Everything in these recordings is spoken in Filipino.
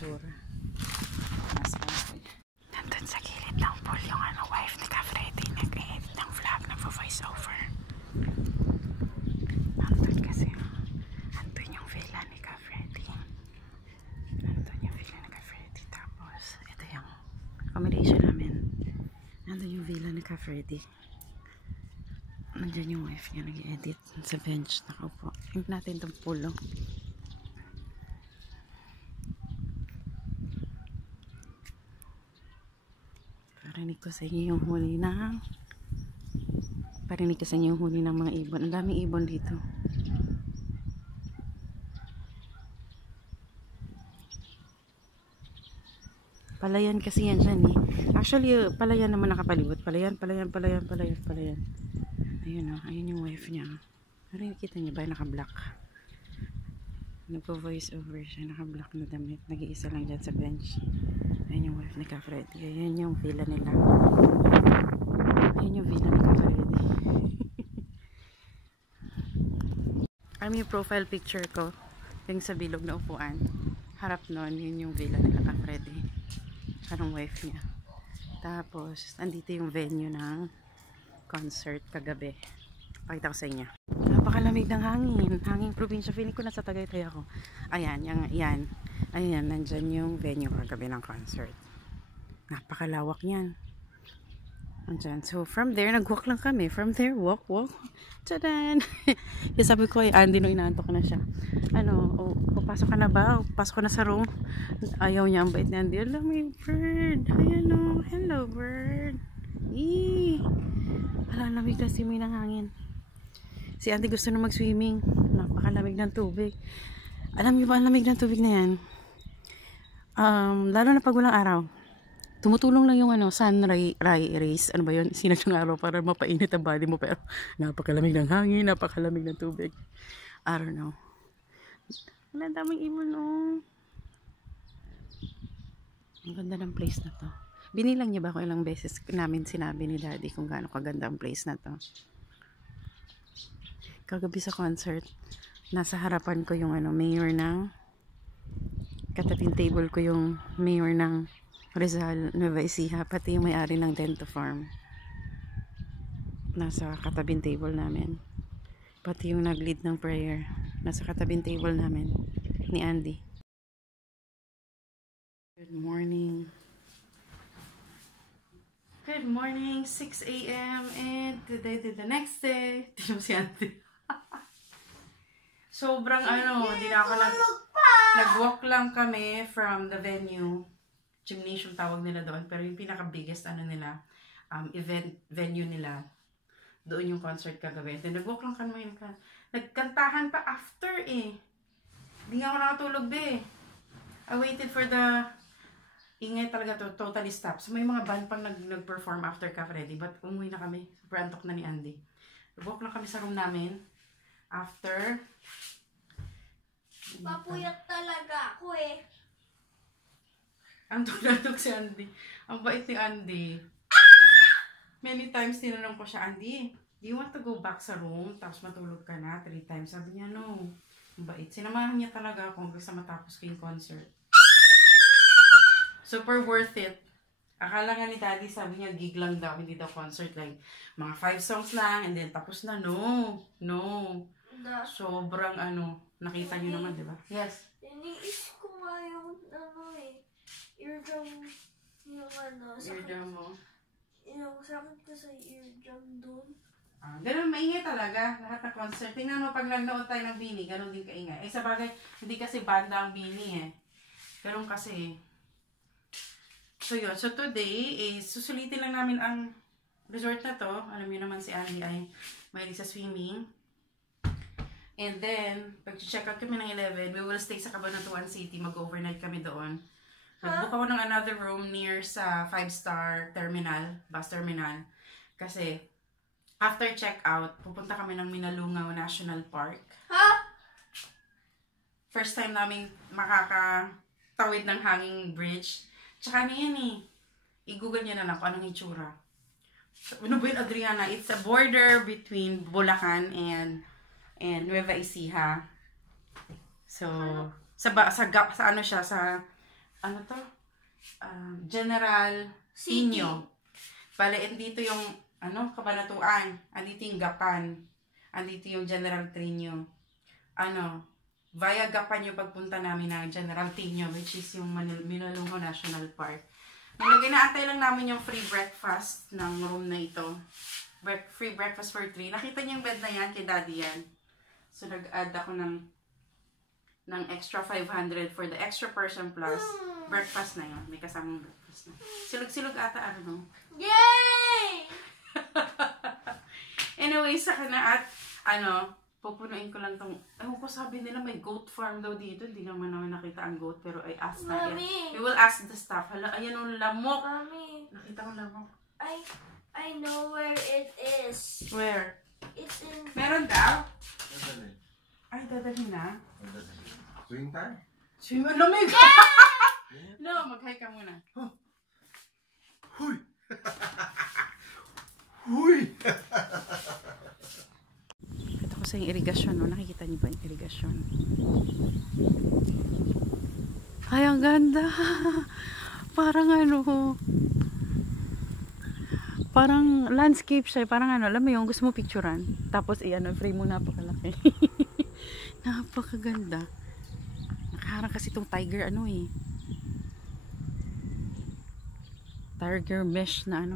itsura. Nandun sa gilid ng pool yung wife ni Ka Freddy. Nag-edit ng vlog, nag-voice over. Nandun kasi. Nandun yung villa ni Ka Freddy. Nandun yung villa ni Ka Freddy. Tapos, ito yung accommodation namin. Nandun yung villa ni Ka Freddy. Nandun yung wife niya nag-edit sa bench. Nakaupo. Tingnan natin itong pool. Parinig ko sa inyo yung huli ng mga ibon. Ang daming ibon dito. Palayan kasi yan dyan eh. Actually, palayan naman nakapalibot. Palayan. Ayun o, ayun yung wife niya. Pero nakita niyo ba, naka-black. Nagpo-voice over siya, naka-black na damit. Nag-iisa lang dyan sa bench. Ayun yung wife ni Ka Freddy. Ayun yung villa nila. Ayun yung villa ni Ka Freddy. Ayun yung profile picture ko. Yung sa bilog na upuan. Harap nun, yun yung villa nila Ka Freddy. Anong wife niya. Tapos, andito yung venue ng concert kagabi. Pakita ko sa inyo. Napakalamig ng hangin. Hangin probinsya. Feeling ko nasa Tagaytay ako. Ayan, yan. Ayan, nandyan yung venue kagabi ng concert. Napakalawak niyan. Nandyan. So, from there, nag-walk lang kami. From there, walk. Tadaan! Yung sabi ko ay Andy, nung inaantok na siya. Papasok ka na ba? Papasok ka na sa room? Ayaw niya, ang bait ni Andy. Hello, my bird. Ayan o. Hello, bird. Eee! Lamig na simoy ng hangin. Si Andy gusto na mag-swimming. Napakalamig ng tubig. Alam niyo ba ang lamig ng tubig na yan? Lalo na pag walang araw. Tumutulong lang yung sun rays. Ano ba yun? Sinag ng araw para mapainit ang body mo. Pero napakalamig ng hangin. Napakalamig ng tubig. I don't know. Wala, daming ibon Ang ganda ng place na to. Binilang niya ba kung ilang beses namin sinabi ni Daddy kung gaano kaganda ang place na to. Kagabi sa concert, nasa harapan ko yung mayor ng katabing table ko yung mayor ng Rizal, Nueva Ecija, pati yung may-ari ng Dento Farm. Nasa katabing table namin. Pati yung nag-lead ng prayer. Nasa katabing table namin ni Andy. Good morning. Good morning, 6 a.m. and today the next day. Tignan mo si Auntie. Sobrang hindi na ako nag-walk lang kami from the venue. Gymnasium tawag nila doon. Pero yung pinaka-biggest nila, event venue nila. Doon yung concert kagabi. Then nag-walk lang kami. Nagkantahan pa after eh. Hindi nga ako nakatulog I waited for the ingay talaga to, totally stop. So may mga band pang nag-perform after Ka Freddy, but umuwi na kami. Super antok na ni Andy. Walk lang kami sa room namin. After. Papuyat talaga ako eh. Antok na antok si Andy. Ang bait ni Andy. Many times tinanong ko siya, Andy, do you want to go back sa room? Tapos matulog ka na 3 times. Sabi niya, no. Ang bait. Sinamahan niya talaga ako hanggang sa matapos ko yung concert. Super worth it. Akala nga ni Daddy, sabi niya, gig lang daw, hindi daw concert. Like, mga 5 songs lang, and then tapos na. No. Sobrang nakita niyo naman, di ba? Yes. Iniisip ko nga yung, eardrum, Eardrum mo? Sakit ko sa eardrum dun. Ganun, maingay talaga. Lahat ng concert. Tingnan mo, pag nagnood tayo ng Bini, ganun din kaingay. Sa bagay, hindi kasi banda ang Bini eh. Ganun kasi. So yun, so today is susulitin lang namin ang resort na to. Alam niyo naman si Andy ay mahilig sa swimming. And then, pag-check out kami ng 11, we will stay sa Cabanatuan City. Mag-overnight kami doon. Nag-book ako ng another room near sa 5-star terminal, bus terminal. Kasi, after check-out, pupunta kami ng Minalungaw National Park. First time namin makakatawid ng hanging bridge. Tsaka yan i-google niya na lang kung anong itsura. Ano ba yun, Adriana? It's a border between Bulacan and Nueva Ecija. So, sa ano to? General City. Tino. Bale, andito yung, Kabanatuan. Andito yung Gapan. Andito yung General Tino. Via Gapan yung pagpunta namin ng General Tino, which is yung Minalongo National Park. Ginaantay lang namin yung free breakfast ng room na ito. Free breakfast for 3. Nakita niyo yung bed na yan, kay Daddy yan. So, nag-add ako ng extra 500 for the extra person plus breakfast na yun. May kasamang breakfast na. Silog-silog ata, ano? Yay! Anyway, saka na at, pupunuin ko lang tong, ko sabi nila may goat farm daw dito. Hindi naman nakita ang goat, pero I asked na yan. Mami! We will ask the staff. Hala, ayan yung lamok. Mami! Nakita ko lamok. I know where it is. Where? It's in... Meron daw? Dadalhin. Ay, dadalhin na. Dadalhin. Swing time? Swim, lumig! No, mag-hi ka muna. Huy! Huy! Ito ko sa yung irigasyon, no? Nakikita niyo ba yung irigasyon? Ay, ang ganda! Parang parang landscape siya. Parang alam mo yung gusto mo picturean. Tapos, frame mo napakalaki. Napakaganda. Nakaharang kasi itong tiger, tiger mesh na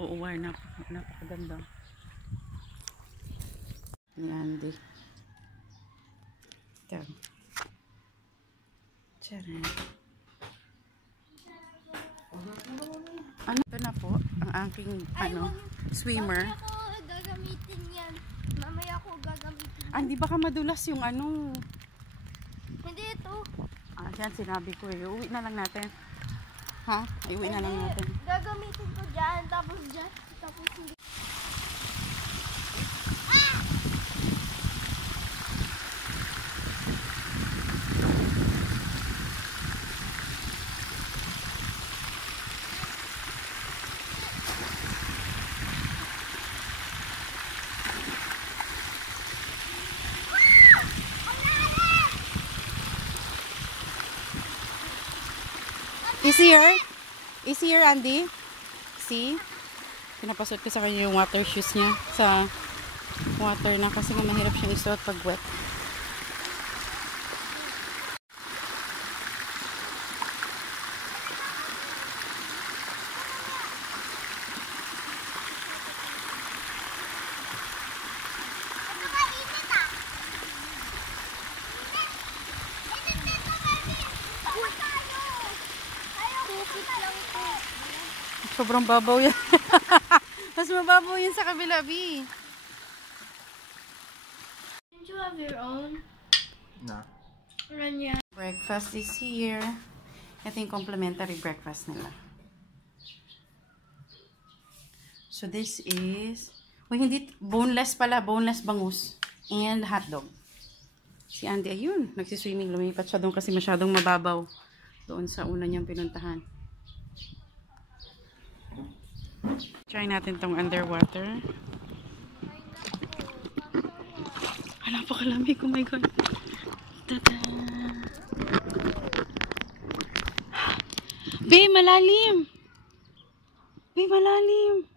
oo, wire. Napakaganda. Yan, di. Ito. Tcharan. Ito na po, ang aking, swimmer. Mamaya ko gagamitin yan. Mamaya ko gagamitin. Hindi baka madulas yung Hindi ito. Yan, sinabi ko eh. Uwi na lang natin. Ha? Ay, uwi na lang natin. Gagamitin ko dyan, tapos hindi. Easier, Andy? See? Pinapasot ko sa kanya yung water shoes niya sa water na kasi nga mahirap siyang isuot pag wet. Sobrang babaw yan. Mas mababaw yan sa kabila, B. Did you have your own? Na. Rania. Breakfast is here. Ito yung complimentary breakfast nila. So this is, hindi, boneless pala, boneless bangus. And hotdog. Si Andy, ayun, nagsiswimming. Lumipat siya doon kasi masyadong mababaw. Doon sa una niyang pinuntahan. Try natin tong underwater. Napakalamig, oh my god. Tada! Be, malalim! Be, malalim!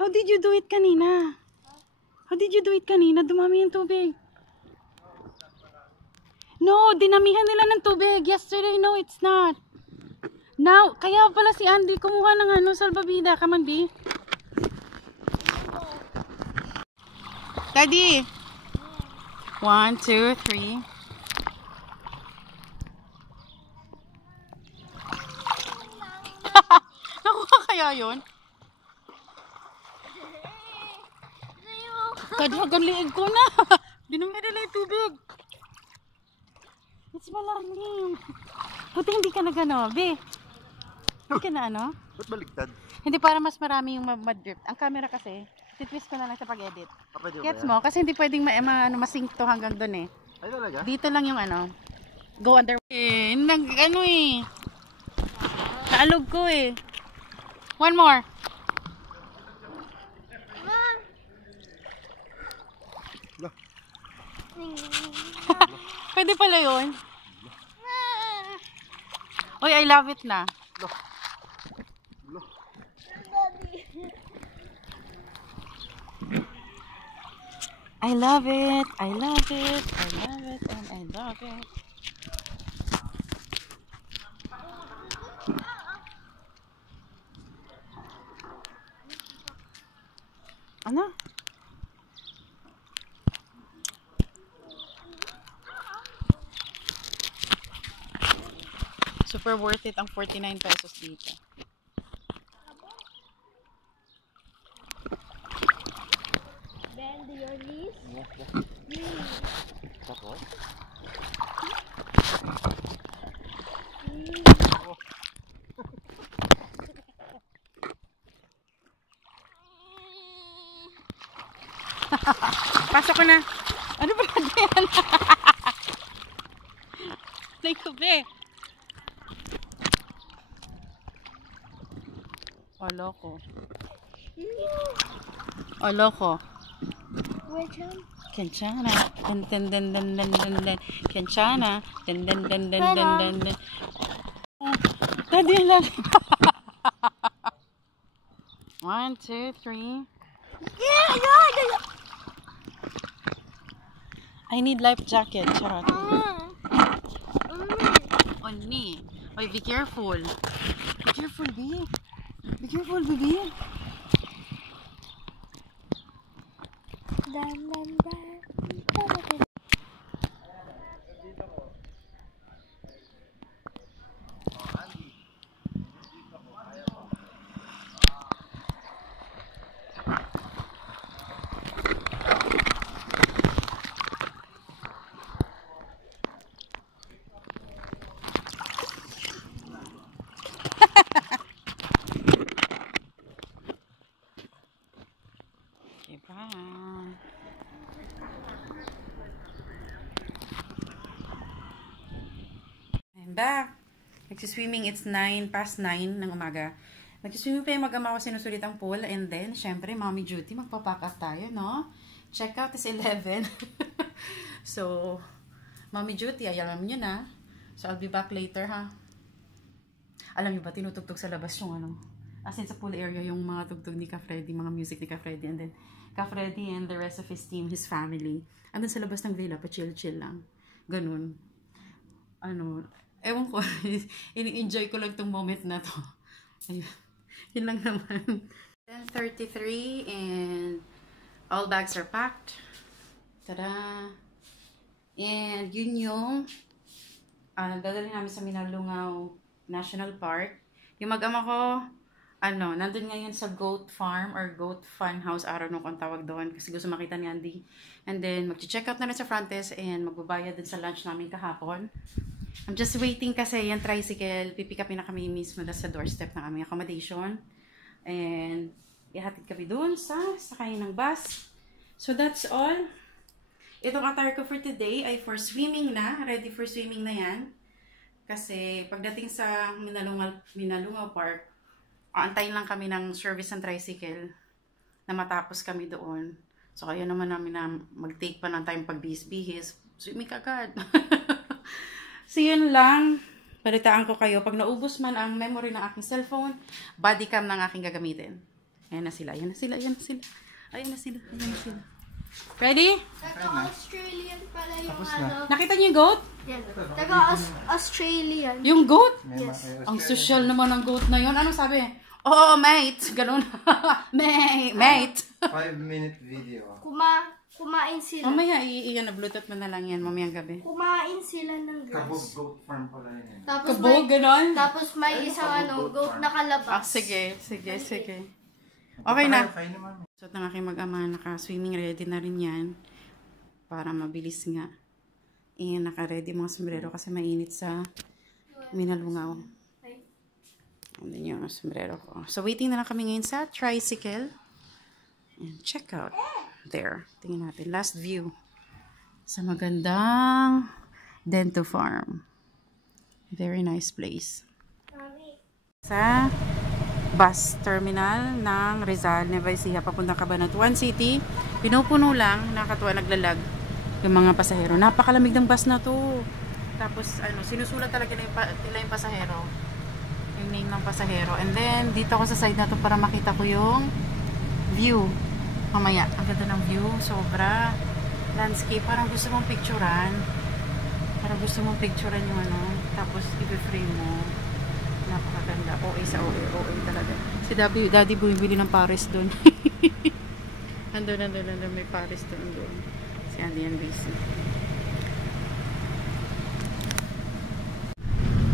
How did you do it kanina? How did you do it kanina? Dumami yung tubig. No, dinamihan nila ng tubig. Yesterday, no, it's not. Now, kaya pala si Andy kumuha ng salbabida. Come on, B. Daddy. 1, 2, 3. Nakuha kaya yun? Kadhagan liig ko na. Dinumi nila yung tubig. It's malalim. Buti hindi ka nagano, B. Hindi ka na Ba't baliktad? Hindi, para mas marami yung madrip. Ang camera kasi, titwist ko na lang sa pag-edit. Pwede ba Gets yan? mo? Kasi hindi pwedeng masync to hanggang dun eh. Ay talaga? Dito lang yung go under. Naalog ko eh. One more. Pwede pala yun. Oy, I love it na. I love it. I love it. I love it. And I love it. Ano? Super worth it ang 49 pesos dito. Bend your knees. Tapos? Pasok ko na. Ano ba yan? Play ko be. Oloko. Oloko. Which one? Kenchana. Den den den den den den den. Kenchana. Den den den den den den den. Tadi lang. 1, 2, 3. Yeah. I need life jacket. Charot. On me. Oy, be careful. Be careful, B. Be careful, baby. Dan. Okay, bye. I'm back. Nagsiswimming. It's 9 past 9 ng umaga. Nagsiswimming pa yung mag-ama ko sinusulit ang pool. And then, syempre, mommy duty. Magpapack up tayo, no? Check out is 11. So, mommy duty. Alam nyo na. So, I'll be back later, ha? Alam nyo ba, tinutugtog sa labas yung ano. As in, sa pool area, yung mga tugtog ni Ka Freddy, mga music ni Ka Freddy. And then, Ka Freddy and the rest of his team, his family. Andun sa labas ng villa, pa chill-chill lang. Ganun. Ano, ewan ko, ini-enjoy ko lang tong moment na to. Ayun. Yun lang naman. 10:33 and all bags are packed. Tada! And yun yung dadalhin namin sa Minalungaw National Park. Yung mag-ama ko, nandun ngayon sa goat farm or goat fun house, araw nung kung tawag doon kasi gusto makita ni Andy. And then, mag-check out na rin sa front desk and magbabayad din sa lunch namin kahapon. I'm just waiting kasi yung tricycle, pipick upin na kami mismo sa doorstep ng aming accommodation. And, ihatid kami doon sa sakay ng bus. So, that's all. Itong attire ko for today ay for swimming na. Ready for swimming na yan. Kasi, pagdating sa Minalungaw Park, aantayin lang kami ng service ng tricycle na matapos kami doon. So, kaya naman namin na mag-take pa ng time pagbihis-bihis. Swimming agad. So, yun lang. Balitaan ko kayo. Pag naubos man ang memory ng aking cellphone, body cam ng aking gagamitin. Ayan na sila. Ayan na sila. Ayan na sila. Ayan na sila. Ayan na sila. Ready? Taga-Australian pala yung Tapos ano. na. Nakita niyo yung goat? Yan. Taga-Australian. Yung goat? Yes. Ang social naman ng goat na yun. Anong sabi? Oh, mate. Ganun. Mate. 5-minute video. Kumain sila. Mamaya, iyan na Bluetooth mo na lang yan mamayang gabi. Kumain sila ng Kabog grass. goat farm pala yun. Kabog, ganun? Tapos may isang goat nakalabas. Sige. Okay na. Kain naman. So, ng aking mag-ama, naka-swimming ready na rin yan. Para mabilis nga. And naka-ready mga sombrero kasi mainit sa Minalungaw. And then yung sombrero ko. So, waiting na lang kami ngayon sa tricycle. And check out. There. Tingnan natin. Last view. Sa magandang Dento Farm. Very nice place. Sa bus terminal ng Rizal, Nueva Ecija, papuntang Cabanatuan City. Pinupuno lang, nakatuwa, naglalag yung mga pasahero. Napakalamig ng bus na to. Tapos, ano, sinusulat talaga nila yung pasahero. Yung name ng pasahero. And then, dito ako sa side na to para makita ko yung view. Mamaya, ang ganda ng view. Sobra. Landscape. Parang gusto mong picturean. Parang gusto mong picturean yung ano. Tapos, i-frame mo. Napakaganda. OA sa OA. OA talaga. Si Daddy bumibili ng Paris doon. Andun. May Paris doon. Si Andy and Lucy.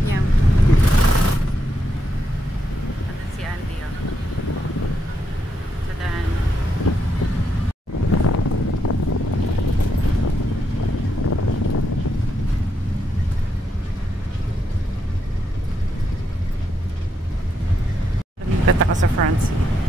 Yan. Andun si Andy, oh. Sa daan. Lipat ako sa front seat.